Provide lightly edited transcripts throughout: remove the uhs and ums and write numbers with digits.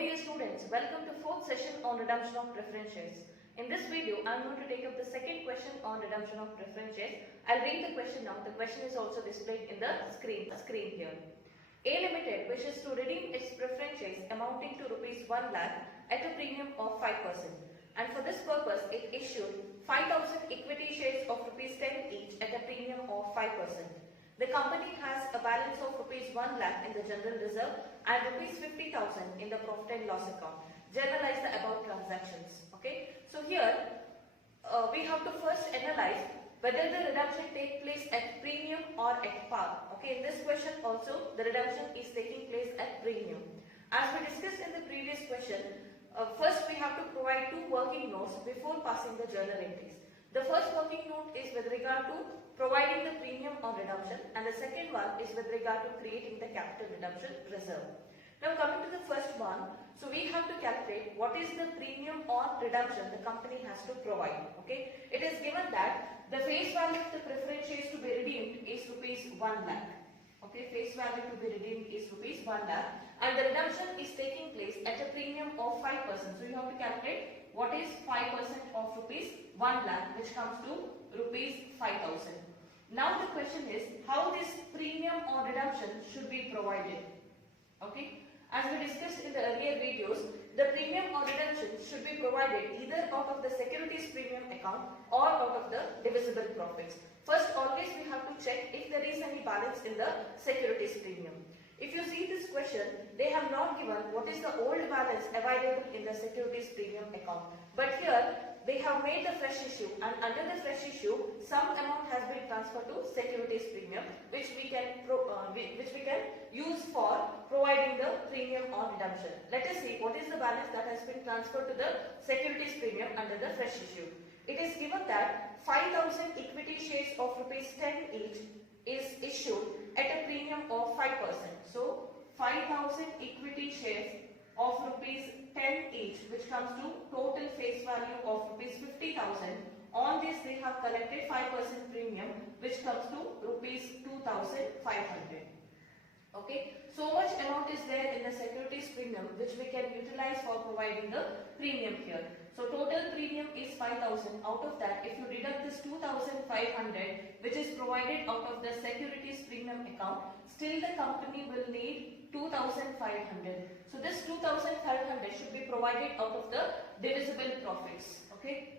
dear students, welcome to fourth session on redemption of preference shares. In this video, I am going to take up the second question on redemption of preference shares. I'll read the question now. The question is also displayed in the screen here. A Limited wishes to redeem its preference shares amounting to rupees 1 lakh at a premium of 5%. And for this purpose, it issued 5,000 equity shares of rupees 10 each at a premium of 5%. The company has a balance of rupees 1 lakh in the general reserve and rupees 50,000 in the profit and loss account. Generalize the above transactions. Okay. So here we have to first analyze whether the redemption take place at premium or at par. Okay. In this question also the redemption is taking place at premium. As we discussed in the previous question, first we have to provide two working notes before passing the journal entries. The first working note is with regard to providing the premium on redemption, and the second one is with regard to creating the capital redemption reserve. Now coming to the first one, so we have to calculate what is the premium on redemption the company has to provide. Okay, it is given that the face value of the preference shares to be redeemed is rupees 1 lakh. Okay, face value to be redeemed is rupees 1 lakh, and the redemption is taking place at a premium of 5%. So you have to calculate what is 5% of rupees 1 lakh, which comes to rupees 5,000. Now the question is how this premium on redemption should be provided. Okay, as we discussed in the earlier videos, the premium on redemption should be provided either out of the securities premium account or out of the divisible profits. First, always we have to check if there is any balance in the securities premium. If you see this question, they have not given what is the old balance available in the securities premium account. But here they have made the fresh issue, and under the fresh issue, some amount has been transferred to securities premium, which we can use for providing the premium on redemption. Let us see what is the balance that has been transferred to the securities premium under the fresh issue. It is given that 5,000 equity shares of rupees 10 each is issued at a premium of 5%. So 5,000 equity shares of rupees 10 each, which comes to total face value of rupees 50,000. On this they have collected 5% premium, which comes to rupees 2,500. Okay, so much amount is there in the securities premium which we can utilize for providing the premium here. So total premium is 5,000. Out of that, if you deduct this 2,500 which is provided out of the securities premium account, still the company will need 2,500. So this 2,500 should be provided out of the divisible profits. Okay.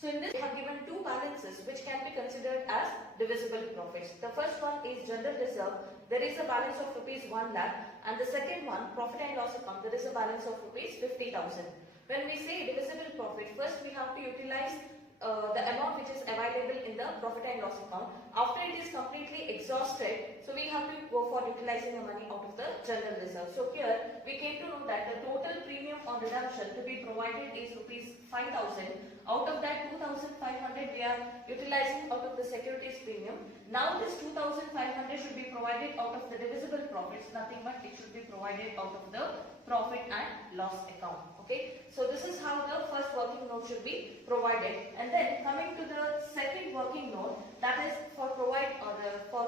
So in this we have given two balances which can be considered as divisible profits. The first one is general reserve. There is a balance of rupees 1 lakh, and the second one, profit and loss account, there is a balance of rupees 50,000. When we say divisible profit, first we have to utilize the amount which is available in the profit and loss account. After it is completely exhausted, so we have to go for utilizing the money out of the general reserve. So here we came to know that the total premium on redemption to be provided is rupees 5,000. Out of that 2,500 we are utilizing out of the securities premium. Now this 2,500 should be provided out of the divisible profits, nothing but it should be provided out of the profit and loss account. Okay, so this is how the first working note should be provided. And then coming to the second working note, that is for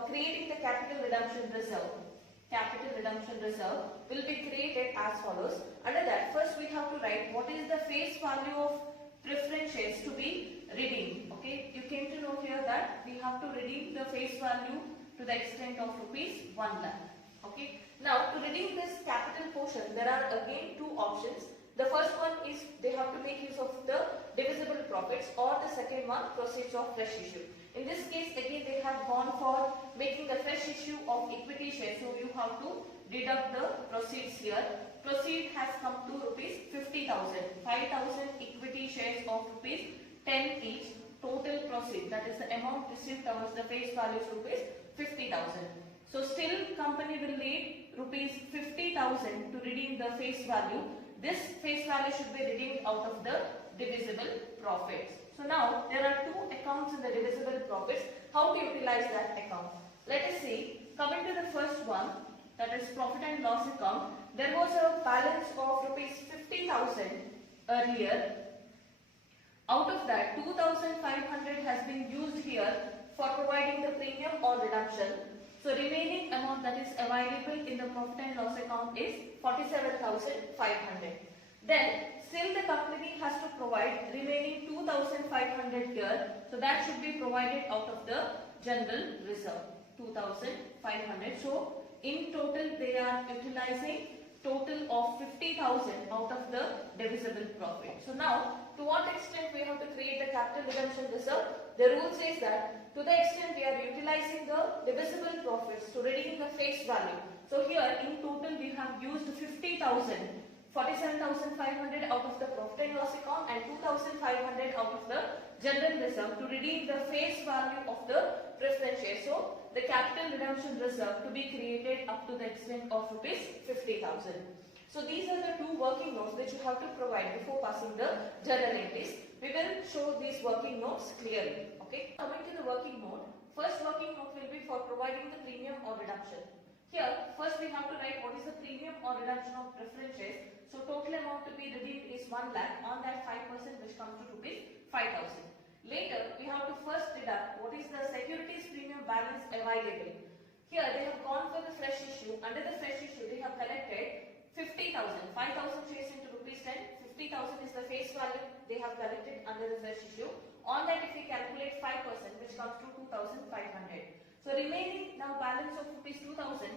creating the capital redemption reserve. Capital redemption reserve will be created as follows. Under that, first we have to write what is the face value of preference shares to be redeemed. Okay, you came to know here that we have to redeem the face value to the extent of rupees 1 lakh. Okay, now to redeem this capital portion, there are again two options. The first one is they have to make use of the divisible profits, or the second one, proceeds of fresh issue. In this case, again they have gone for making the fresh issue of equity shares. So you have to deduct the proceeds here. Proceed has come to rupees 50,000. 5,000 equity shares of rupees 10 each. Total proceed, that is the amount received towards the face value is rupees 50,000. So still company will need rupees 50,000 to redeem the face value. This face value should be redeemed out of the divisible profits. So now there are two accounts in the divisible profits. How to utilize that account? Let us see. Coming to the first one, that is profit and loss account, there was a balance of rupees 50,000 earlier. Out of that, 2,500 has been used here for providing the premium or redemption. So remaining amount that is available in the profit and loss account is 47,500. Then still the company has to provide remaining 2,500 here. So that should be provided out of the general reserve, 2,500. So in total they are utilizing total of 50,000 out of the divisible profit. So now to what extent we have to create the capital redemption reserve? The rule says that to the extent we are utilizing the divisible profits to redeem the face value. So here in total we have used 50,000, 47,500 out of the profit and loss account and 2,500 out of the general reserve to redeem the face value of the preference share. So the capital redemption reserve to be created up to the extent of rupees 50,000. So these are the two working notes which you have to provide before passing the journal entries. We will show these working notes clearly. Okay. Coming to the working note, first working note will be for providing the premium or redemption. Here, first we have to write what is the premium or redemption of preference shares. So total amount to be redeemed is 1 lakh, on that 5% which comes to rupees 5,000. Later, we have to first deduct what is the securities premium balance available. Here they have gone for the fresh issue. Under the fresh issue, they have collected 50,000. 5,000 shares into rupees 10. 50,000 is the face value they have collected under the fresh issue. On that, if we calculate 5%, which comes to 2,500. So remaining now balance of rupees 2,500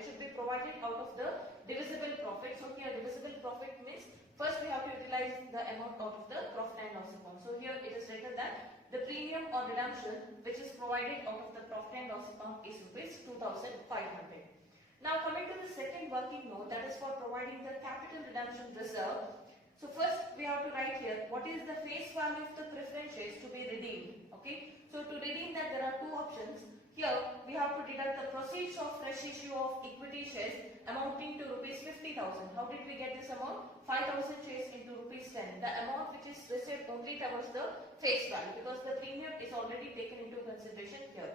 should be provided out of the divisible profit. So here divisible profit means first we have to utilize the amount out of the profit and loss account. So here it is written that the premium or redemption which is provided out of the profit and loss account is rupees 2,500. Now coming to the second working note, that is for providing the capital redemption reserve. So first we have to write here what is the face value of the preference shares to be redeemed. Okay. So to redeem that there are two options. Here we have to deduct the proceeds of fresh issue of equity shares amounting to rupees 50,000. How did we get this amount? 5,000 shares into rupees 10. The amount which is received only covers the face value because the premium is already taken into consideration here.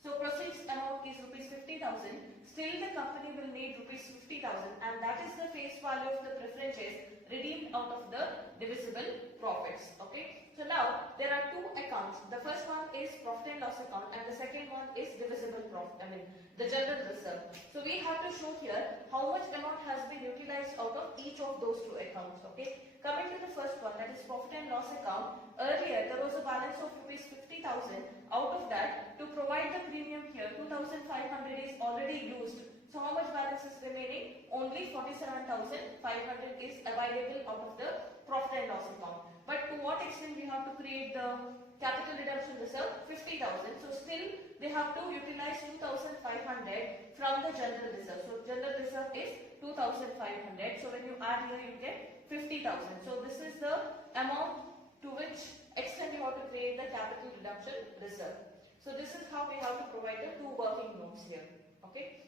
So proceeds amount is rupees 50,000. Still the company will need rupees 50,000 and that is the face value of the preference shares redeemed out of the divisible profits. Okay. So now there are two accounts. The first one is profit and loss account and the second one is divisible profit. The general reserve. So we have to show here how much amount has been utilized out of each of those two accounts. Okay. Coming to the first one, that is profit and loss account. Earlier there was a balance of rupees 50,000. Out of that, to provide the premium here, 2,500 is already used. So how much balance is remaining? Only 47,500 is available out of the profit and loss account. But to what extent we have to create the capital redemption reserve? 50,000. So still they have to utilize 2,500 from the general reserve. So general reserve is 2,500. So when you add here you get 50,000. So this is the amount to which extent you have to create the capital redemption reserve. So this is how we have to provide the two working notes here. Okay.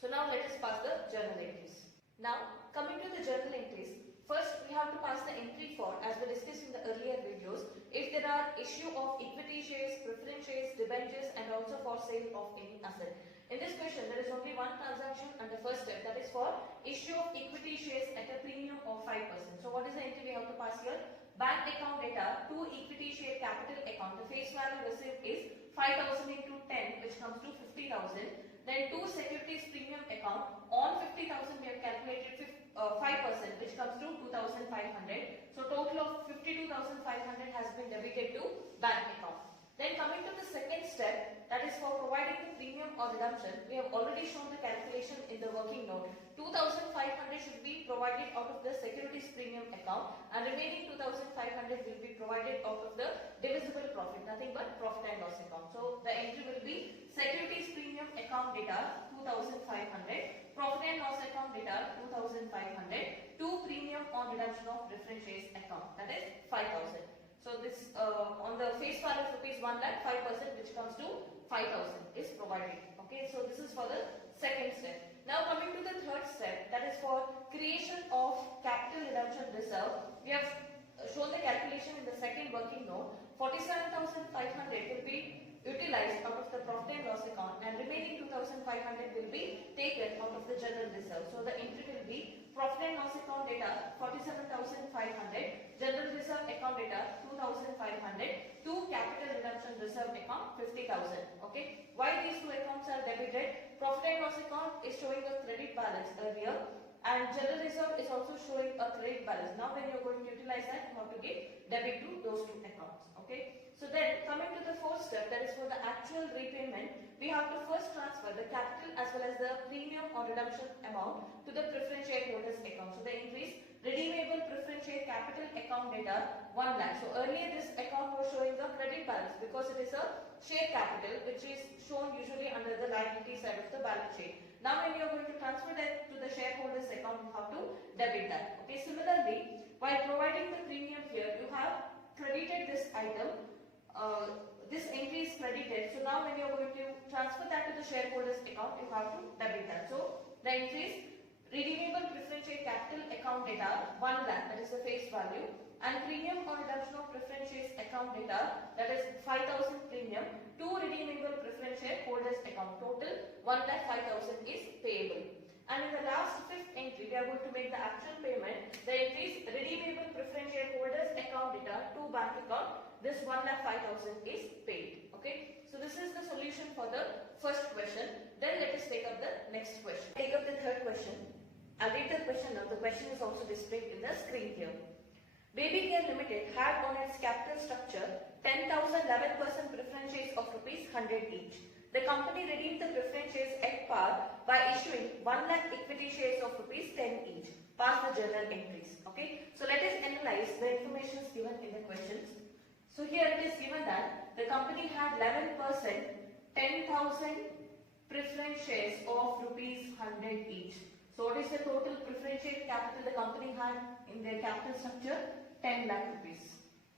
So now let us pass the journal entries. Now coming to the journal entries. First, we have to pass the entry for, as we discussed in the earlier videos, if there are issue of equity shares, preference shares, debentures and also for sale of any asset. In this question, there is only one transaction and the first step, that is for issue of equity shares at a premium of 5%. So what is the entry we have to pass here? Bank account data, 2 equity share capital account. The face value received is 5,000 into 10 which comes to 50,000. Then 2 securities premium account. On 50,000 we have calculated 5% which comes to 2,500. So total of 52,500 has been debited to bank account. Then coming to the second step, that is for providing the premium or redemption, we have already shown the calculation in the working note. 2,500 should be provided out of the securities premium account and remaining 2,500 will be provided out of the divisible profit, nothing but profit and loss account. So the entry will be securities premium account data 2,500, profit and loss account data 2,500, to premium on redemption of preference shares account, that is 5,000. So this on the face value of rupees 1 lakh, 5% which comes to 5,000 is provided. Okay, so this is for the second step. Now coming to the third step, that is for creation of capital redemption reserve. We have shown the calculation in the second working note. 47,500 will be utilized out of the profit and loss account and remaining 2,500 will be taken out of the general reserve. So the entry will be profit and loss loss account data 47,500, general reserve account data 2,500, to capital redemption reserve account 50,000. Okay, why these two accounts are debited? Profit and loss account is showing a credit balance earlier, and general reserve is also showing a credit balance. Now when you are going to utilize that, you have to give debit to those two accounts. Okay, so then coming to the fourth step, that is for the actual repayment, we have to first transfer the capital as well as the premium or redemption amount to the preference shareholders account. So the increase redeemable preference share capital account data 1 lakh. So earlier this account was showing the credit balance because it is a share capital which is shown usually under the liability side of the balance sheet. Now when you are going to transfer that to the shareholders account, you have to debit that. Okay, similarly, while providing the premium here, you have credited this item. This entry is credited. So now when you are going to transfer that to the shareholders account, you have to debit that. So the entry is redeemable preference share capital account data 1 lakh, that is the face value, and premium or redemption of preference shares account data, that is 5,000 premium, to redeemable preference share holders account. Total 1,05,000 is payable. And in the last fifth entry, we are going to make the actual payment. The entry is redeemable preference share holders account data to bank account. This 1,05,000 is paid. Okay, so this is the solution for the first question. Then let us take up the next question. Take up the third question. I'll read the question now. The question is also displayed in the screen here. Baby Care Limited had on its capital structure 10,000 11% preference shares of rupees 100 each. The company redeemed the preference shares at par by issuing 1 lakh equity shares of rupees 10 each. Pass the journal entries. Okay, so let us analyze the information given in the questions. So here it is given that the company had 11%, 10,000 preference shares of rupees 100 each. So what is the total preference share capital the company had in their capital structure? 10 lakh rupees.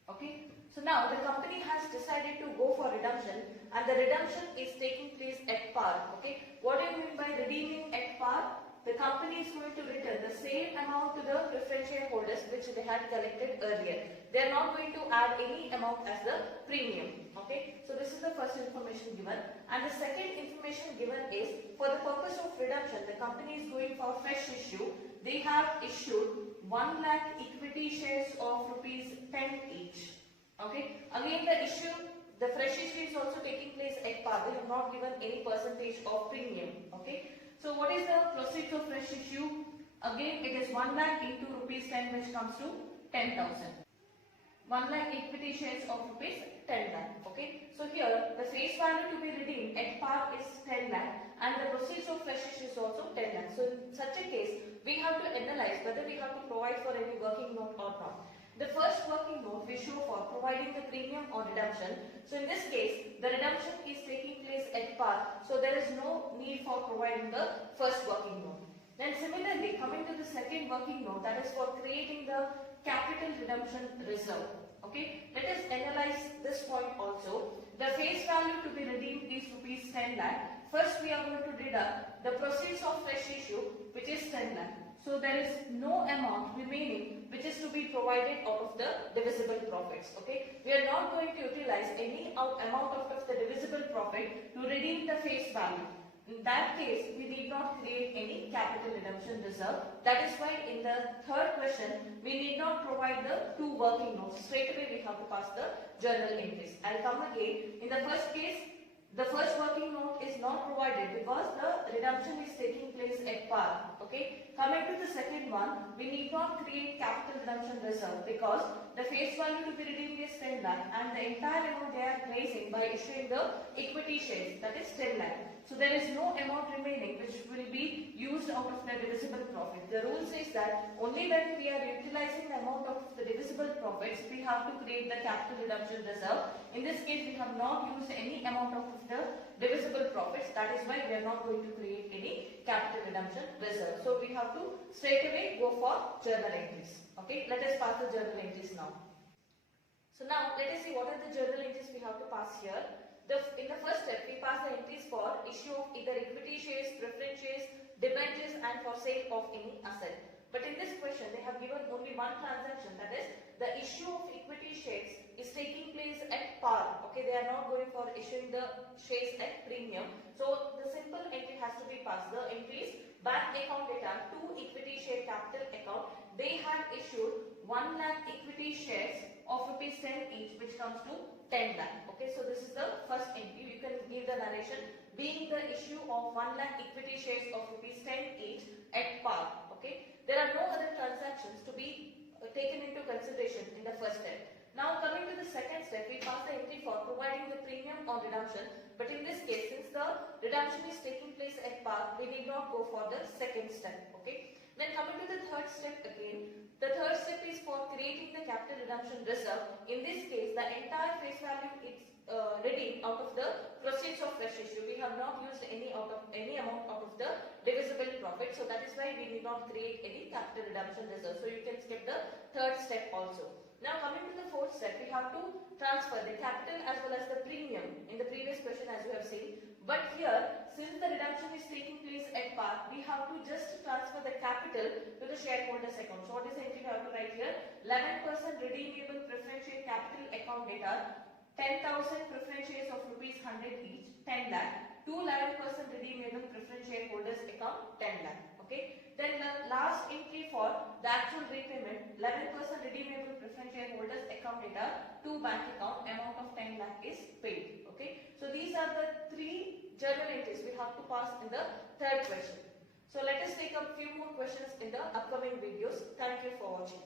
Okay. So now the company has decided to go for redemption, and the redemption is taking place at par. Okay. What do you mean by redeeming at par? The company is going to return the same amount to the preference shareholders which they had collected earlier. They are not going to add any amount as the premium. Okay, so this is the first information given. And the second information given is, for the purpose of redemption, the company is going for fresh issue. They have issued 1 lakh equity shares of rupees 10 each. Okay, again the fresh issue is also taking place at par. They have not given any percentage of premium. Okay. So what is the proceeds of fresh issue? Again it is 1 lakh into rupees 10, which comes to 10,000. 1 lakh equity shares of rupees 10 lakh. Okay. So here the face value to be redeemed at par is 10 lakh, and the proceeds of fresh issue is also 10 lakh. So in such a case, we have to analyze whether we have to provide for any working note or not. The first working note we show for providing the premium or redemption. So in this case, the redemption is taking place at par, so there is no need for providing the first working note. Then similarly, coming to the second working note, that is for creating the capital redemption reserve. Okay, let us analyze this point also. The face value to be redeemed is rupees 10 lakh. First we are going to deduct the proceeds of fresh issue, which is 10 lakh. So there is no amount remaining which is to be provided out of the divisible profits. Okay, we are not going to utilize any amount out of the divisible profit to redeem the face value. In that case, we need not create any capital redemption reserve. That is why in the third question, we need not provide the two working notes. Straight away we have to pass the journal entries. I'll come again. In the first case, the first working note is not provided because the redemption is taking place at par. Okay. Coming to the second one, we need not create capital redemption reserve because the face value to be redeemed is 10 lakh, and the entire amount they are raising by issuing the equity shares, that is 10 lakh. So there is no amount remaining which will be used out of the divisible profit. The rule says that only when we are utilizing the amount of the divisible profits, we have to create the capital redemption reserve. In this case, we have not used any amount of the divisible profits. That is why we are not going to create any capital redemption reserve. So we have to straight away go for journal entries. Okay, let us pass the journal entries now. So now let us see what are the journal entries we have to pass here. In the first step, we pass the entries for issue of either equity shares, preference shares, debentures, and for sale of any asset. But in this question, they have given only one transaction, that is, the issue of equity shares is taking place at par. Okay, they are not going for issuing the shares at premium. So the simple entry has to be passed. The entries bank account data to equity share capital account shares of rupees 10 each, which comes to 10 lakh. Okay, so this is the first entry. You can give the narration being the issue of 1 lakh equity shares of rupees 10 each at par. Okay, there are no other transactions to be taken into consideration in the first step. Now coming to the second step, we pass the entry for providing the premium on redemption, but in this case, since the redemption is taking place at par, we need not go for the second step. Okay. Then coming to the third step again, the third step is for creating the capital redemption reserve. In this case, the entire face value is redeemed out of the proceeds of fresh issue. We have not used any amount out of the divisible profit, so that is why we need not create any capital redemption reserve. So you can skip the third step also. Now coming to the fourth step, we have to transfer the capital as well as the premium in the previous question as you have seen. But here, since the redemption is taking place at par, we have to just transfer the capital to the shareholders account. So what is the entry we have to write here? 11% redeemable preference share capital account data, 10,000 preference shares of rupees 100 each, 10 lakh, 11% redeemable preference shareholders account, 10 lakh. Okay. Then the last entry for the actual repayment, 11% redeemable preference shareholders account data to bank account, amount of 10 lakh is paid. Okay. So these are the three journal entries we have to pass in the third question. So let us take up few more questions in the upcoming videos. Thank you for watching.